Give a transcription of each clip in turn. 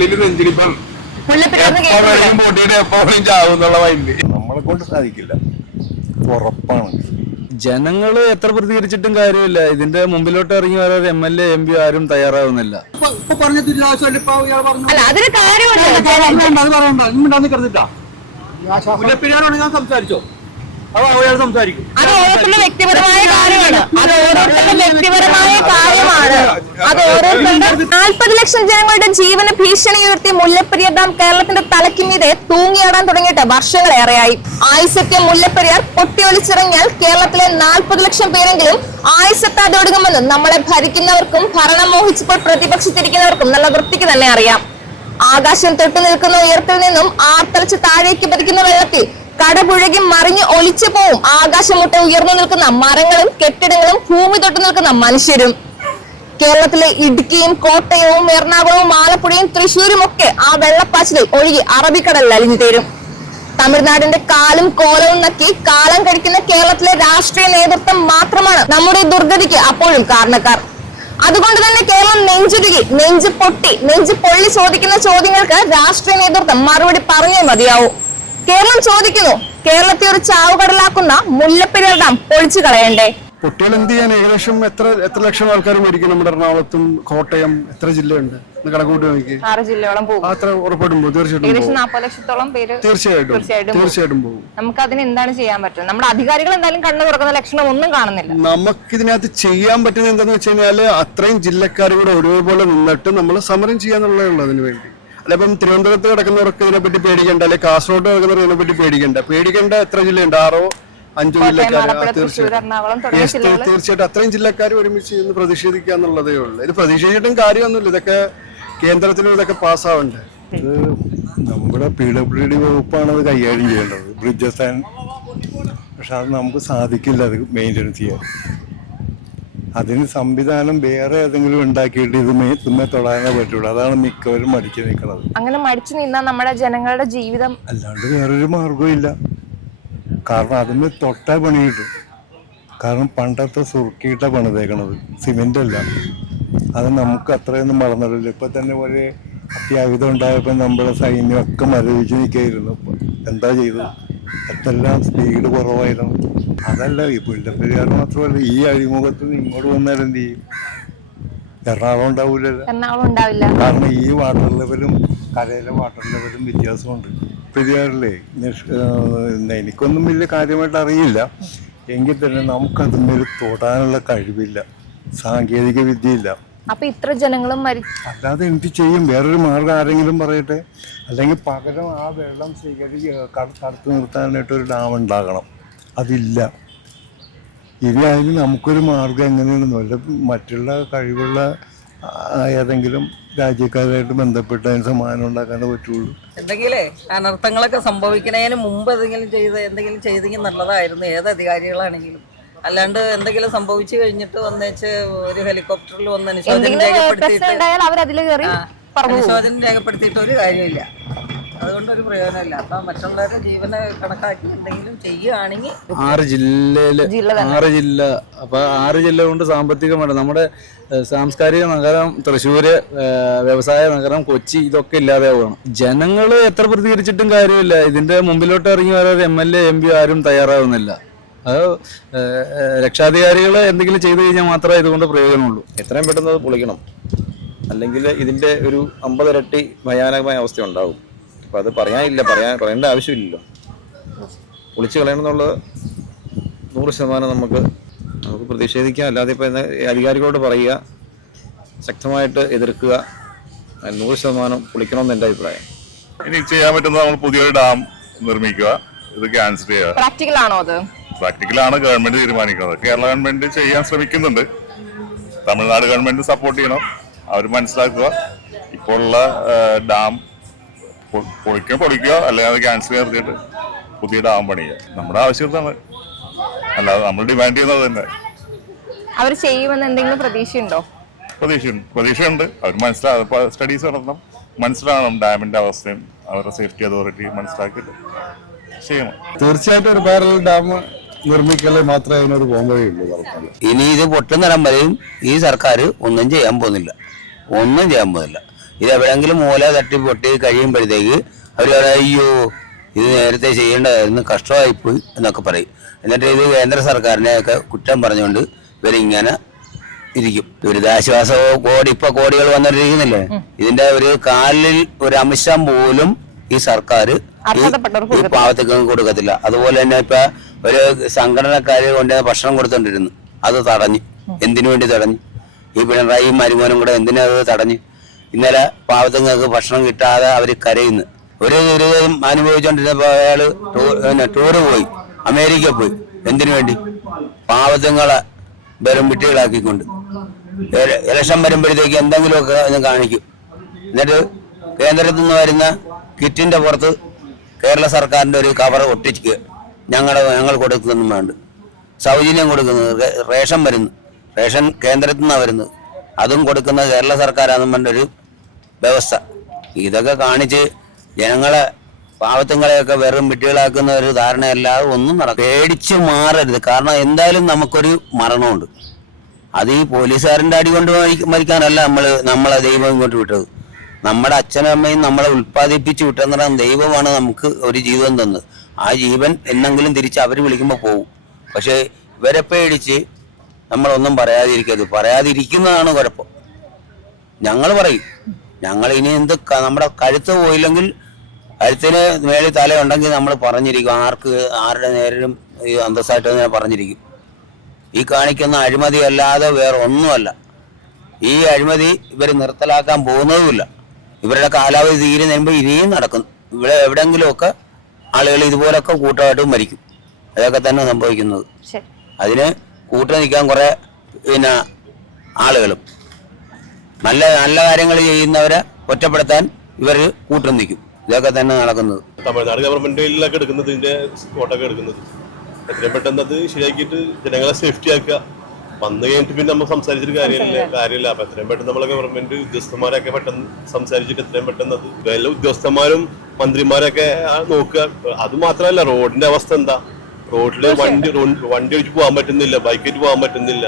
പൊട്ടിയിട്ട് ചാവും എന്നുള്ള മൈൻഡ് നമ്മളെ കൊണ്ട് സാധിക്കില്ല. ഉറപ്പാണ്. ജനങ്ങൾ എത്ര പ്രതികരിച്ചിട്ടും കാര്യമില്ല. ഇതിന്റെ മുമ്പിലോട്ട് ഇറങ്ങി വരാൻ M L A M P ആരും തയ്യാറാവുന്നില്ല. സംസാരിച്ചോ? അത് അയാൾ സംസാരിക്കും? അത് ഓരോരുത്തരുടെ വ്യക്തിപരമായ കാര്യമാണ്. അത് ഓരോരുത്തരുടെ വ്യക്തിപരമായ കാര്യമാണ്. അത് ഓരോരുത്തരുടെ നാൽപ്പത് ലക്ഷം ജനങ്ങളുടെ ജീവന ഭീഷണി ഉയർത്തി മുല്ലപ്പെരിയാർ ഡാം കേരളത്തിന്റെ തലയ്ക്ക് മീതെ തൂങ്ങിയാടാൻ തുടങ്ങിയിട്ട് വർഷങ്ങളേറെയായി. ആയിസത്തെ മുല്ലപ്പെരിയാർ പൊട്ടിയൊലിച്ചിറങ്ങിയാൽ കേരളത്തിലെ നാൽപ്പത് ലക്ഷം പേരെങ്കിലും ആയിസത്താതെ ഒടുങ്ങുമെന്ന് നമ്മളെ ഭരിക്കുന്നവർക്കും ഭരണം മോഹിച്ചപ്പോൾ പ്രതിപക്ഷത്തിരിക്കുന്നവർക്കും നല്ല വൃത്തിക്ക് തന്നെ അറിയാം. ആകാശം തൊട്ടു നിൽക്കുന്ന ഉയർത്തിൽ നിന്നും ആർത്തലച്ച് താഴേക്ക് പതിക്കുന്ന വെള്ളത്തിൽ കടപുഴകി മറിഞ്ഞ് ഒലിച്ചു പോവും. ആകാശമുട്ട ഉയർന്നു നിൽക്കുന്ന മരങ്ങളും കെട്ടിടങ്ങളും ഭൂമി തൊട്ടു നിൽക്കുന്ന മനുഷ്യരും. കേരളത്തിലെ ഇടുക്കിയും കോട്ടയവും എറണാകുളവും ആലപ്പുഴയും തൃശൂരും ഒക്കെ ആ വെള്ളപ്പാച്ചിലിൽ ഒഴുകി അറബിക്കടലിൽ അലിഞ്ഞു തീരും. തമിഴ്നാടിന്റെ കാലും കോലവും നക്കി കാലം കഴിക്കുന്ന കേരളത്തിലെ രാഷ്ട്രീയ നേതൃത്വം മാത്രമാണ് നമ്മുടെ ദുർഗതിക്ക് അപ്പോഴും കാരണക്കാർ. അതുകൊണ്ട് തന്നെ കേരളം നെഞ്ചുരുകി നെഞ്ച് പൊട്ടി നെഞ്ച് പൊള്ളി ചോദിക്കുന്ന ചോദ്യങ്ങൾക്ക് രാഷ്ട്രീയ നേതൃത്വം മറുപടി പറഞ്ഞേ മതിയാവൂ. കേരളം ചോദിക്കുന്നു കേരളത്തെ ഒരു ചാവുകടലാക്കുന്ന മുല്ലപ്പെരിയാർ ഡാം പൊളിച്ചു കളയണ്ടേ? പൊട്ടിയാൽ എന്ത് ചെയ്യാൻ ഏകദേശം എത്ര എത്ര ലക്ഷം ആൾക്കാർ മരിക്കും നമ്മുടെ എറണാകുളത്തും കോട്ടയം? എത്ര ജില്ലയുണ്ട്? കണക്കൂട്ടി നോക്കി ആറ് ജില്ലയോളം പോകും. ആ, അത്ര ഉറപ്പായിട്ടും പോകും. തീർച്ചയായിട്ടും ഏകദേശം പോകും. നാൽപ്പത് ലക്ഷത്തോളം പേര് തീർച്ചയായിട്ടും തീർച്ചയായിട്ടും പോകും. തീർച്ചയായിട്ടും പോകും. നമുക്ക് അതിന് എന്താണ് ചെയ്യാൻ പറ്റുക? നമ്മുടെ അധികാരികൾ എന്തായാലും കണ്ണു തുറക്കുന്ന ലക്ഷണം ഒന്നും കാണുന്നില്ല. നമുക്കിതിനകത്ത് ചെയ്യാൻ പറ്റുന്നത് എന്താന്ന് വെച്ച് കഴിഞ്ഞാൽ അത്രയും ജില്ലക്കാരും കൂടെ ഒരേപോലെ നിന്നിട്ട് നമ്മൾ സമരം ചെയ്യാന്നുള്ളതേ ഉള്ളൂ അതിന് വേണ്ടി. അല്ല ഇപ്പം തിരുവനന്തപുരത്ത് കിടക്കുന്നവർക്ക് ഇതിനെപ്പറ്റി പേടിക്കണ്ട. അല്ലെ കാസർഗോഡ് കിടക്കുന്നവർക്ക് ഇതിനെപ്പറ്റി പേടിക്കണ്ട. പേടിക്കേണ്ട എത്ര ജില്ലയുണ്ട്? ആറോ? അഞ്ചോ ജില്ലക്കാർ തീർച്ചയായിട്ടും. അത്രയും ജില്ലക്കാർ ഒരുമിച്ച് ഇന്ന് പ്രതിഷേധിക്കുക എന്നുള്ളതേ ഉള്ളൂ. ഇത് പ്രതിഷേധിച്ചിട്ടും കാര്യമൊന്നുമില്ല. ഇതൊക്കെ കേന്ദ്രത്തിലും ഇതൊക്കെ പാസ്സാവണ്ടേ ഇത് നമ്മുടെ പി ഡബ്ല്യു ഡി വകുപ്പാണ് അത് കൈകാര്യം ചെയ്യേണ്ടത്. ബ്രിഡ്ജസ് ആൻഡ് പക്ഷെ അത് നമുക്ക് സാധിക്കില്ല. അത് മെയിന്റെനൻസ് ചെയ്യാൻ. അതിന് സംവിധാനം വേറെ ഏതെങ്കിലും ഉണ്ടാക്കിയിട്ട് ഇത് തുമ്മെ തൊടാനേ പറ്റുള്ളൂ. അതാണ് മിക്കവരും മടിച്ചു നിൽക്കുന്നത്. അങ്ങനെ മടിച്ചു നിന്നാൽ നമ്മുടെ ജനങ്ങളുടെ ജീവിതം അല്ലാണ്ട് വേറൊരു മാർഗവും ഇല്ല. കാരണം അതിന് തൊട്ട പണി കിട്ടും കാരണം പണ്ടത്തെ സുറുക്കിയിട്ട പണിതേക്കണത് സിമെന്റ് അല്ല. അത് നമുക്ക് അത്രയൊന്നും മറന്നിട്ടില്ല. ഇപ്പൊ തന്നെ ഒരു അത്യാഹിതം ഉണ്ടായപ്പോൾ നമ്മളെ സൈന്യമൊക്കെ മരവിച്ച് നിൽക്കായിരുന്നു ഇപ്പൊ എന്താ ചെയ്തത്? എത്തെല്ലാം സ്പീഡ് കുറവായിരുന്നു. അതല്ല ഈ പുല്ലപ്പെരിയാർ മാത്രമല്ല ഈ അഴിമുഖത്ത് നിന്ന് ഇങ്ങോട്ട് വന്നാൽ എന്ത് ചെയ്യും? എറണാകുളം ഉണ്ടാവൂലല്ലോ. കാരണം ഈ വാട്ടർ ലെവലും കരയിലെ വാട്ടർ ലെവലും വ്യത്യാസമുണ്ട്. പെരിയാറിലെ എനിക്കൊന്നും വലിയ കാര്യമായിട്ട് അറിയില്ല. എങ്കിൽ തന്നെ നമുക്കതിന്മേൽ തൊടാനുള്ള കഴിവില്ല. സാങ്കേതിക വിദ്യയില്ല. അപ്പൊ ഇത്ര ജനങ്ങളും അല്ലാതെ എന്ത് ചെയ്യും? വേറൊരു മാർഗം ആരെങ്കിലും പറയട്ടെ? അല്ലെങ്കിൽ പകരം ആ വെള്ളം സ്വീകരിക്കുക തടുത്തു നിർത്താനായിട്ട് ഒരു ഡാം ഉണ്ടാകണം. അതില്ല. ഇനി അതിന് നമുക്കൊരു മാർഗം എങ്ങനെയാണെന്ന് വല്ല മറ്റുള്ള കഴിവുള്ള ഏതെങ്കിലും രാജ്യക്കാരായിട്ട് ബന്ധപ്പെട്ട് അതിന് സമാധാനം ഉണ്ടാക്കാനേ പറ്റുള്ളൂ. എന്തെങ്കിലേ അനർത്ഥങ്ങളൊക്കെ സംഭവിക്കുന്നതിന് മുമ്പ് എന്തെങ്കിലും ചെയ്ത് എന്തെങ്കിലും ചെയ്തെങ്കിൽ നല്ലതായിരുന്നു ഏത് അധികാരികളാണെങ്കിലും. അല്ലാണ്ട് എന്തെങ്കിലും സംഭവിച്ചു കഴിഞ്ഞിട്ട് വന്നേച്ച് ഒരു ഹെലികോപ്റ്ററിൽ വന്ന് അനുശോചനം രേഖപ്പെടുത്തിയിട്ട് ഉണ്ടായാൽ അവർ അതിൽ കയറി ആ, അനുശോചനം രേഖപ്പെടുത്തിയിട്ട് ഒരു കാര്യമില്ല അതുകൊണ്ട് ഒരു പ്രയോജനമില്ല. അപ്പൊ മറ്റുള്ളവരുടെ ജീവനെ കണക്കാക്കി എന്തെങ്കിലും ചെയ്യുകയാണെങ്കിൽ ആറ് ജില്ലയിൽ ആറ് ജില്ല. അപ്പൊ ആറ് ജില്ല കൊണ്ട് സാമ്പത്തികമായിട്ട് നമ്മുടെ സാംസ്കാരിക നഗരം തൃശ്ശൂര് വ്യവസായ നഗരം കൊച്ചി ഇതൊക്കെ ഇല്ലാതെ ഇല്ലാതെയാവുകയാണ്. ജനങ്ങൾ എത്ര പ്രതികരിച്ചിട്ടും കാര്യമില്ല. ഇതിന്റെ മുമ്പിലോട്ട് ഇറങ്ങി വരാൻ M L A M P ആരും തയ്യാറാവുന്നില്ല. അത് രക്ഷാധികാരികൾ എന്തെങ്കിലും ചെയ്തു കഴിഞ്ഞാൽ മാത്രമേ ഇതുകൊണ്ട് പ്രയോജനമുള്ളൂ. എത്രയും പെട്ടെന്ന് അത് പൊളിക്കണം. അല്ലെങ്കിൽ ഇതിന്റെ ഒരു അമ്പതിരട്ടി ഭയാനകമായ അവസ്ഥ ഉണ്ടാവും അപ്പം അത് പറയാനില്ല പറയാൻ പറയേണ്ട ആവശ്യമില്ലല്ലോ. ഒളിച്ചു കളയണം എന്നുള്ളത് നൂറ് ശതമാനം നമുക്ക് നമുക്ക് പ്രതിഷേധിക്കാം. അല്ലാതെ ഇപ്പം അധികാരികളോട് പറയുക ശക്തമായിട്ട് എതിർക്കുക നൂറ് ശതമാനം പൊളിക്കണമെന്ന് എന്റെ അഭിപ്രായം. ഇനി ചെയ്യാൻ പറ്റുന്നത് നമ്മൾ പുതിയൊരു ഡാം നിർമ്മിക്കുക. ഇത് ക്യാൻസൽ ചെയ്യുക. പ്രാക്ടിക്കൽ ആണോ അത്? പ്രാക്ടിക്കലാണ് ഗവൺമെന്റ് തീരുമാനിക്കുന്നത്. കേരള ഗവൺമെന്റ് ചെയ്യാൻ ശ്രമിക്കുന്നുണ്ട്. തമിഴ്നാട് ഗവൺമെന്റ് സപ്പോർട്ട് ചെയ്യണം. അവർ മനസ്സിലാക്കുക ഇപ്പോഴുള്ള ഡാം പൊളിക്കുക പൊളിക്കുക അല്ലെങ്കിൽ അത് ക്യാൻസൽ ചെയ്തിട്ട് പുതിയ ഡാം പണിയുക. നമ്മുടെ ആവശ്യത്താണ് അല്ലാതെ നമ്മൾ ഡിമാൻഡ് ചെയ്യുന്നത് തന്നെ. അവർ ചെയ്യുമെന്ന് എന്തെങ്കിലും പ്രതീക്ഷയുണ്ടോ? പ്രതീക്ഷയുണ്ട്. പ്രതീക്ഷയുണ്ട്. അവർ മനസ്സിലാ സ്റ്റഡീസ് നടത്തണം. മനസ്സിലാകണം ഡാമിന്റെ അവസ്ഥയും അവരുടെ സേഫ്റ്റി അതോറിറ്റി മനസ്സിലാക്കിയിട്ട് ചെയ്യണം. തീർച്ചയായിട്ടും ഒരു പാരൽ ഡാം നിർമ്മിക്കലേ മാത്രമേ അതിനൊരു പോകുമ്പോഴേ ഉള്ളൂ ഇനി ഇത് പൊട്ടുന്നിടം വരെയും ഈ സർക്കാർ ഒന്നും ചെയ്യാൻ പോകുന്നില്ല. ഒന്നും ചെയ്യാൻ പോകുന്നില്ല. ഇത് എവിടെയെങ്കിലും മൂല തട്ടി പൊട്ടി കഴിയുമ്പോഴത്തേക്ക് അവർ അയ്യോ ഇത് നേരത്തെ ചെയ്യേണ്ടതായിരുന്നു കഷ്ടമായിപ്പോയി എന്നൊക്കെ പറയും. എന്നിട്ട് ഇത് കേന്ദ്ര സർക്കാരിനെ ഒക്കെ കുറ്റം പറഞ്ഞുകൊണ്ട് ഇവരിങ്ങനെ ഇരിക്കും. ദുരിതാശ്വാസ കോടി ഇപ്പൊ കോടികൾ വന്നിട്ടിരിക്കുന്നില്ലേ ഇതിന്റെ ഒരു കാലിൽ ഒരു അംശം പോലും ഈ സർക്കാർ ഈ പാവത്തേക്ക് കൊടുക്കത്തില്ല. അതുപോലെ തന്നെ ഇപ്പൊ ഒരു സംഘടനക്കാര് കൊണ്ട് ഭക്ഷണം കൊടുത്തോണ്ടിരുന്നു. അത് തടഞ്ഞു. എന്തിനു വേണ്ടി തടഞ്ഞു? ഈ പിണറായി മരുമോനും കൂടെ എന്തിനാ അത് തടഞ്ഞു? ഇന്നലെ പാവത്തങ്ങൾക്ക് ഭക്ഷണം കിട്ടാതെ അവർ കരയുന്നു. ഒരു ദുരിതം അനുഭവിച്ചോണ്ടിരുന്നപ്പോ അയാൾ ടൂ- ടൂറ് പോയി. അമേരിക്ക പോയി. എന്തിനു വേണ്ടി? പാവത്തങ്ങളെ വെറും വിട്ടികളാക്കിക്കൊണ്ട് ഇലക്ഷൻ വരുമ്പോഴത്തേക്ക് എന്തെങ്കിലുമൊക്കെ കാണിക്കും. എന്നിട്ട് കേന്ദ്രത്തിൽ നിന്ന് വരുന്ന കിറ്റിന്റെ പുറത്ത് കേരള സർക്കാരിന്റെ ഒരു കവർ ഒട്ടിച്ച് ഞങ്ങളുടെ ഞങ്ങൾ കൊടുക്കുന്നതും വേണ്ട. സൗജന്യം കൊടുക്കുന്നത് റേഷൻ വരുന്നു. റേഷൻ കേന്ദ്രത്തിൽ നിന്നാണ് വരുന്നത്. അതും കൊടുക്കുന്ന കേരള സർക്കാരാണെന്നും പറഞ്ഞൊരു വ്യവസ്ഥ. ഇതൊക്കെ കാണിച്ച് ജനങ്ങളെ പാവത്തുങ്ങളെയൊക്കെ വെറും വിട്ടികളാക്കുന്ന ഒരു ധാരണയല്ലാതെ ഒന്നും നടക്കും പേടിച്ച് മാറരുത്. കാരണം എന്തായാലും നമുക്കൊരു മരണമുണ്ട്. അത് ഈ പോലീസുകാരന്റെ അടി കൊണ്ട് മരിക്കാനല്ല നമ്മൾ നമ്മളെ ദൈവം ഇങ്ങോട്ട് വിട്ടത്. നമ്മുടെ അച്ഛനും അമ്മയും നമ്മളെ ഉൽപ്പാദിപ്പിച്ച് വിട്ടെന്ന് ദൈവമാണ് നമുക്ക് ഒരു ജീവൻ തന്നത്. ആ ജീവൻ എന്നെങ്കിലും തിരിച്ച് അവർ വിളിക്കുമ്പോൾ പോകും പക്ഷേ ഇവരെ പേടിച്ച് നമ്മളൊന്നും പറയാതിരിക്കരുത്. പറയാതിരിക്കുന്നതാണ് കുഴപ്പം. ഞങ്ങൾ പറയും. ഞങ്ങൾ ഇനി എന്ത് നമ്മുടെ കഴുത്ത് പോയില്ലെങ്കിൽ കഴുത്തിന് മേളിൽ തലയുണ്ടെങ്കിൽ നമ്മൾ പറഞ്ഞിരിക്കും. ആർക്ക് ആരുടെ നേരിലും ഈ അന്തസ്സായിട്ട് ഞാൻ പറഞ്ഞിരിക്കും. ഈ കാണിക്കുന്ന അഴിമതി അല്ലാതെ വേറെ ഒന്നുമല്ല. ഈ അഴിമതി ഇവർ നിർത്തലാക്കാൻ പോകുന്നതുമില്ല. ഇവരുടെ കാലാവധി തീരെ മുമ്പ് ഇനിയും നടക്കും ഇവിടെ എവിടെയെങ്കിലുമൊക്കെ ആളുകൾ ഇതുപോലൊക്കെ കൂട്ടമായിട്ട് മരിക്കും. അതൊക്കെ തന്നെ സംഭവിക്കുന്നത്. അതിന് കൂട്ടു നിൽക്കാൻ കുറേ പിന്നെ ആളുകളും നല്ല നല്ല കാര്യങ്ങൾ ചെയ്യുന്നവരെ ഒറ്റപ്പെടുത്താൻ ഇവർ കൂട്ടം നിൽക്കും. ഇതൊക്കെ തന്നെ നടക്കുന്നത്. തമിഴ്നാട് ഗവൺമെന്റിലൊക്കെ എടുക്കുന്നത് ഇതിന്റെ സ്പോട്ടൊക്കെ എടുക്കുന്നത്. എത്രയും പെട്ടെന്ന് അത് ശരിയാക്കിയിട്ട് ജനങ്ങളെ സേഫ്റ്റി ആക്കുക. വന്നു കഴിഞ്ഞിട്ട് പിന്നെ നമ്മൾ സംസാരിച്ചിട്ട് കാര്യമില്ല. കാര്യമില്ല. അപ്പൊ എത്രയും പെട്ടെന്ന് നമ്മളെ ഗവൺമെന്റ് ഉദ്യോഗസ്ഥന്മാരൊക്കെ പെട്ടെന്ന് സംസാരിച്ചിട്ട് എത്രയും പെട്ടെന്ന് അത് വല്ല ഉദ്യോഗസ്ഥന്മാരും മന്ത്രിമാരൊക്കെ ആ നോക്കുക. അത് മാത്രമല്ല റോഡിന്റെ അവസ്ഥ എന്താ? റോഡിൽ വണ്ടി വണ്ടി ഒഴിച്ച് പോകാൻ പറ്റുന്നില്ല. ബൈക്കേറ്റ് പോകാൻ പറ്റുന്നില്ല.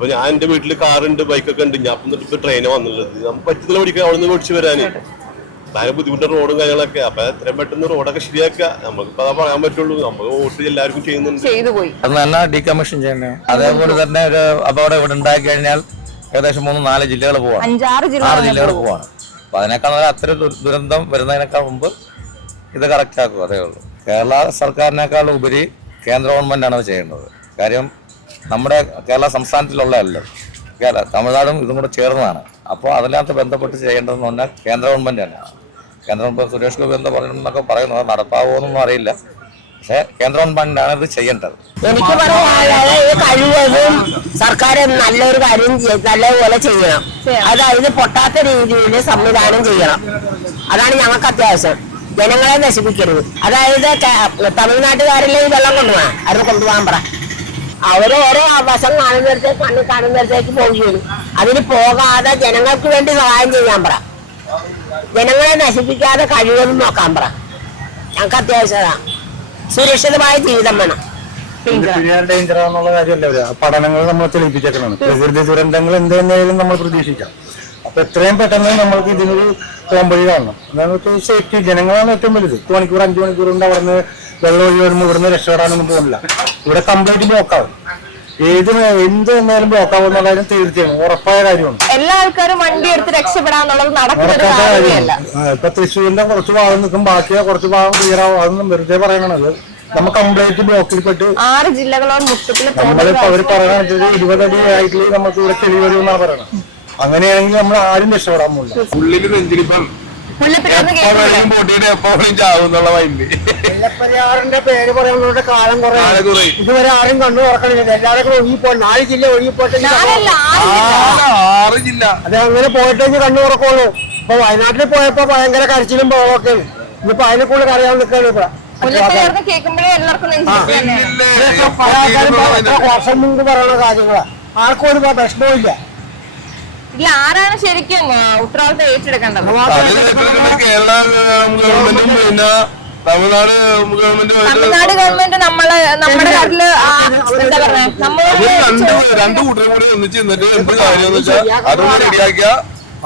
അപ്പൊ ഞാൻ എന്റെ വീട്ടിൽ കാറുണ്ട് ബൈക്കൊക്കെ ഉണ്ട്. ഞാൻ ഇപ്പൊ ഇപ്പൊ ട്രെയിന് വന്നുള്ളത് നമുക്ക് പറ്റുന്നില്ല പഠിക്കാൻ അവിടെ നിന്ന് വിളിച്ചു വരാന് ഭയങ്കര ബുദ്ധിമുട്ടുള്ള റോഡും കാര്യങ്ങളൊക്കെ. അപ്പൊ എത്രയും പെട്ടെന്ന് റോഡൊക്കെ ശരിയാക്കുക. നമുക്കിപ്പോ അതാ പറയാൻ പറ്റുള്ളൂ. നമുക്ക് വോട്ട് എല്ലാവർക്കും ചെയ്യുന്നുണ്ട്. ചെയ്തു പോയി. അത് നല്ല ഡീകമ്മീഷൻ ചെയ്യണേ അതേപോലെ തന്നെ ഒരു അപകടം ഇവിടെ ഉണ്ടാക്കി കഴിഞ്ഞാൽ ഏകദേശം മൂന്ന് നാല് ജില്ലകൾ പോവാണ്. അഞ്ചാറ് ആറ് ജില്ലകൾ പോവാണ്. അപ്പൊ അതിനേക്കാൾ നല്ല അത്ര ദുരന്തം വരുന്നതിനേക്കാൾ മുമ്പ് ഇത് കറക്റ്റ് ആക്കും അതേ ഉള്ളൂ. കേരള സർക്കാരിനേക്കാൾ ഉപരി കേന്ദ്ര ഗവൺമെന്റാണ് അത് ചെയ്യേണ്ടത്. കാര്യം നമ്മുടെ കേരള സംസ്ഥാനത്തിലുള്ളതല്ലോ? കേരള തമിഴ്നാടും ഇതും കൂടെ ചേർന്നതാണ്. അപ്പോൾ അതിനകത്ത് ബന്ധപ്പെട്ട് ചെയ്യേണ്ടതെന്ന് പറഞ്ഞാൽ കേന്ദ്ര ഗവൺമെന്റ് തന്നെ കേന്ദ്ര ഗവൺമെന്റ് സുരേഷ് ഗോപി എന്താ പറയണമെന്നൊക്കെ പറയുന്നത് നടപ്പാവോ എന്നൊന്നും അറിയില്ല. പക്ഷേ കേന്ദ്ര ഗവൺമെന്റാണ് ഇത് ചെയ്യേണ്ടത്. എനിക്ക് പറയാനുള്ളത് കഴിവതും സർക്കാർ നല്ലൊരു കാര്യം നല്ലതുപോലെ ചെയ്യണം. അതായത് പൊട്ടാത്ത രീതിയിൽ സംവിധാനം ചെയ്യണം. അതാണ് ഞങ്ങൾക്ക് അത്യാവശ്യം. ജനങ്ങളെ നശിപ്പിക്കരുത്. അതായത് തമിഴ്നാട്ടുകാരിലെ ഈ വെള്ളം കൊണ്ടുപോകാൻ അത് കൊണ്ടുപോകാൻ പറ. അവർ ഓരോ വശം കാണുന്നിടത്തേക്ക് കണ്ണു കാണുന്നിടത്തേക്ക് പോകുകയാണ് അതിന് പോകാതെ ജനങ്ങൾക്ക് വേണ്ടി സഹായം ചെയ്യാൻ പറ. ജനങ്ങളെ നശിപ്പിക്കാതെ കഴിവതും നോക്കാൻ പറ. ഞങ്ങൾക്ക് അത്യാവശ്യമാണ് സുരക്ഷിതമായ ജീവിതം വേണം. ഡേഞ്ചർ ആണെന്നുള്ള കാര്യമല്ല പഠനങ്ങൾ നമ്മൾ തെളിയിപ്പിച്ചേക്കണം പ്രകൃതി ദുരന്തങ്ങൾ എന്ത് തന്നെയായാലും നമ്മൾ പ്രതീക്ഷിക്കാം. അപ്പൊ എത്രയും പെട്ടെന്ന് നമ്മൾക്ക് ഇതിനൊരു പോംവഴി കാണണം. വെച്ചാൽ സേഫ്റ്റി ജനങ്ങളാണ് ഏറ്റവും വലുത്. എട്ട് മണിക്കൂർ അഞ്ചു മണിക്കൂർ കൊണ്ട് അവിടെ നിന്ന് വെള്ളം ഒഴി വരുമ്പോൾ ഇവിടുന്ന് രക്ഷപ്പെടാനൊന്നും പോകുന്നില്ല ഇവിടെ കംപ്ലീറ്റ് ബ്ലോക്കാവും ഏത് എന്ത് വന്നാലും ബ്ലോക്കാവും എന്നുള്ള കാര്യം തീർച്ചയാണ് ഉറപ്പായ കാര്യമാണ്. എല്ലാ ആൾക്കാരും വണ്ടി എടുത്ത് രക്ഷപ്പെടാന്നുള്ളത് നടക്കുന്ന ഇപ്പൊ തൃശ്ശൂരിന്റെ കുറച്ച് ഭാഗം നിൽക്കും. ബാക്കിയ കുറച്ച് ഭാഗം ക്ലിയർ ആവും. അതൊന്നും വെറുതെ പറയണത് നമ്മൾ കംപ്ലീറ്റ് ബ്ലോക്കിൽപ്പെട്ട് ആറ് ജില്ലകളോട് മൊത്തത്തിൽ നമ്മളിപ്പോ അവർ പറയണത് ഇരുപതടി ആയിട്ട് നമുക്ക് ഇവിടെ ചെളി വരുമെന്നാണ് പറയണത്. അങ്ങനെയാണെങ്കിൽ നമ്മൾ ആരും രക്ഷപ്പെടാൻ പോകില്ല ഉള്ളിൽ നെഞ്ചിലിപ്പം മുല്ലപ്പെരിയാറിന് എപ്പോ കേൾക്കില്ല. വേണമെങ്കിലും പൊട്ടിയിട്ട് ചാവും എന്നുള്ള മൈൻഡ് മുല്ലപ്പെരിയാറിന്റെ പേര് പറയാനുള്ള കാലം കുറെ. ഇതുവരെ ആരും കണ്ടു തുറക്കണില്ല. എല്ലാവരും കൂടെ ഒഴുകിപ്പോ നാല് ജില്ല ഒഴുകിപ്പോട്ടെ ആറ് ജില്ല. അത് അങ്ങനെ പോയിട്ടേ കണ്ണു തുറക്കുള്ളൂ. ഇപ്പൊ വയനാട്ടിൽ പോയപ്പോ ഭയങ്കര കരച്ചിലും പോവൊക്കെയാണ് ഇന്നിപ്പോ അതിനെ കൂടുതൽ അറിയാൻ നിൽക്കാണ് ഇപ്പൊ. വർഷം മുമ്പ് പറയുന്ന കാര്യങ്ങളാ. ആർക്കും ഒരു പ്രശ്നവും ഇല്ല. ആരാണ് ശരിക്കും ഉത്തരവാദിത്തം ഏറ്റെടുക്കേണ്ടത്? കേരള ഗവൺമെന്റും പിന്നെ തമിഴ്നാട് ഗവൺമെന്റും തമിഴ്നാട് ഗവൺമെന്റ് നമ്മളെ നമ്മുടെ നാട്ടിൽ എന്താ പറയാ നമ്മളോട് രണ്ട് രണ്ട് കൂട്ടരും കൂടി ഒന്നിച്ച് നിന്നിട്ട് എന്ത് കാര്യം വെച്ചാൽ അതൊന്ന് റെഡിയാക്കിയ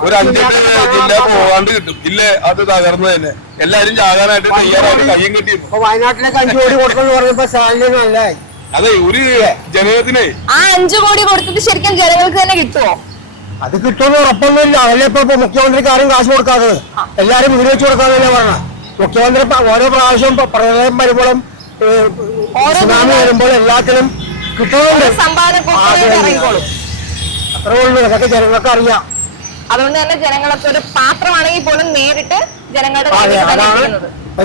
ഒരു അഞ്ചെട്ട് ജില്ല പോവാണ്ട് കിട്ടും. ഇല്ലേ? അത് തകർന്നു തന്നെ. എല്ലാരും ചാകാനായിട്ട് തയ്യാറായിട്ട് കയ്യും കിട്ടി അപ്പൊ വയനാട്ടിലേക്ക് അഞ്ചു കോടി പറഞ്ഞപ്പോ അതെ ഒരു ജനകത്തിനെ. ആ അഞ്ചു കോടി കൊടുത്തിട്ട് ശരിക്കും ജനങ്ങൾക്ക് തന്നെ കിട്ടുമോ അത് കിട്ടുമെന്ന് ഉറപ്പൊന്നുമില്ല. അതല്ലേ ഇപ്പൊ ഇപ്പൊ മുഖ്യമന്ത്രിക്ക് ആരും കാശ് കൊടുക്കാത്തത്? എല്ലാരും വീട് വെച്ച് കൊടുക്കാന്നല്ലേ പറഞ്ഞ മുഖ്യമന്ത്രി ഓരോ പ്രാവശ്യം പ്രളയം വരുമ്പോഴും സുനാമി വരുമ്പോൾ എല്ലാത്തിനും കിട്ടുന്നുണ്ട്. അത്രേ ഉള്ളൂ. അതൊക്കെ ജനങ്ങൾക്ക് അറിയാം. അതുകൊണ്ട് തന്നെ ജനങ്ങളൊക്കെ ഒരു പാത്രമാണെങ്കിൽ പോലും നേരിട്ട് ജനങ്ങളുടെ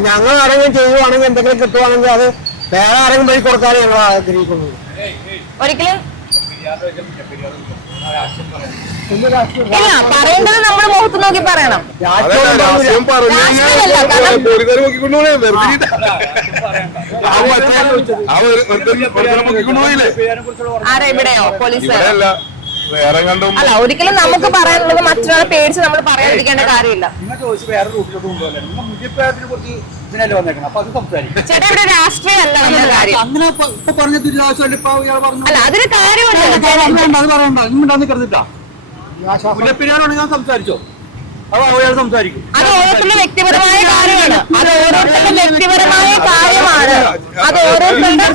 ഞങ്ങൾ ആരെങ്കിലും ചെയ്യുവാണെങ്കിൽ എന്തെങ്കിലും കിട്ടുവാണെങ്കിൽ അത് വേറെ ആരെങ്കിലും വഴി കൊടുക്കാനേ ഞങ്ങൾ ആഗ്രഹിക്കുന്നു ഒരിക്കലും ഇല്ല പറയേണ്ടത് നമ്മൾ നോക്കി പറയണം ആരെ ഇവിടെയോ പോലീസ് ഇവിടെയല്ല വേറെ കണ്ടും അല്ല ഒരിക്കലും നമുക്ക് പറയാനുള്ളത് മറ്റൊരാളെ പേടിച്ച് നമ്മൾ പറയാതിരിക്കേണ്ട കാര്യമില്ല ചേട്ടാ ഇവിടെ രാഷ്ട്രീയമല്ല നമ്മുടെ കാര്യം അല്ല അതൊരു മുല്ലപ്പെരിയാറാണെങ്കിൽ സംസാരിച്ചോ അത് അയാൾ സംസാരിക്കും. അത് ഓരോരുത്തരുടെ വ്യക്തിപരമായ കാര്യമാണ്. അത് ഓരോരുത്തരുടെ വ്യക്തിപരമായ കാര്യമാണ്. അത് ഓരോരുത്തരുടെ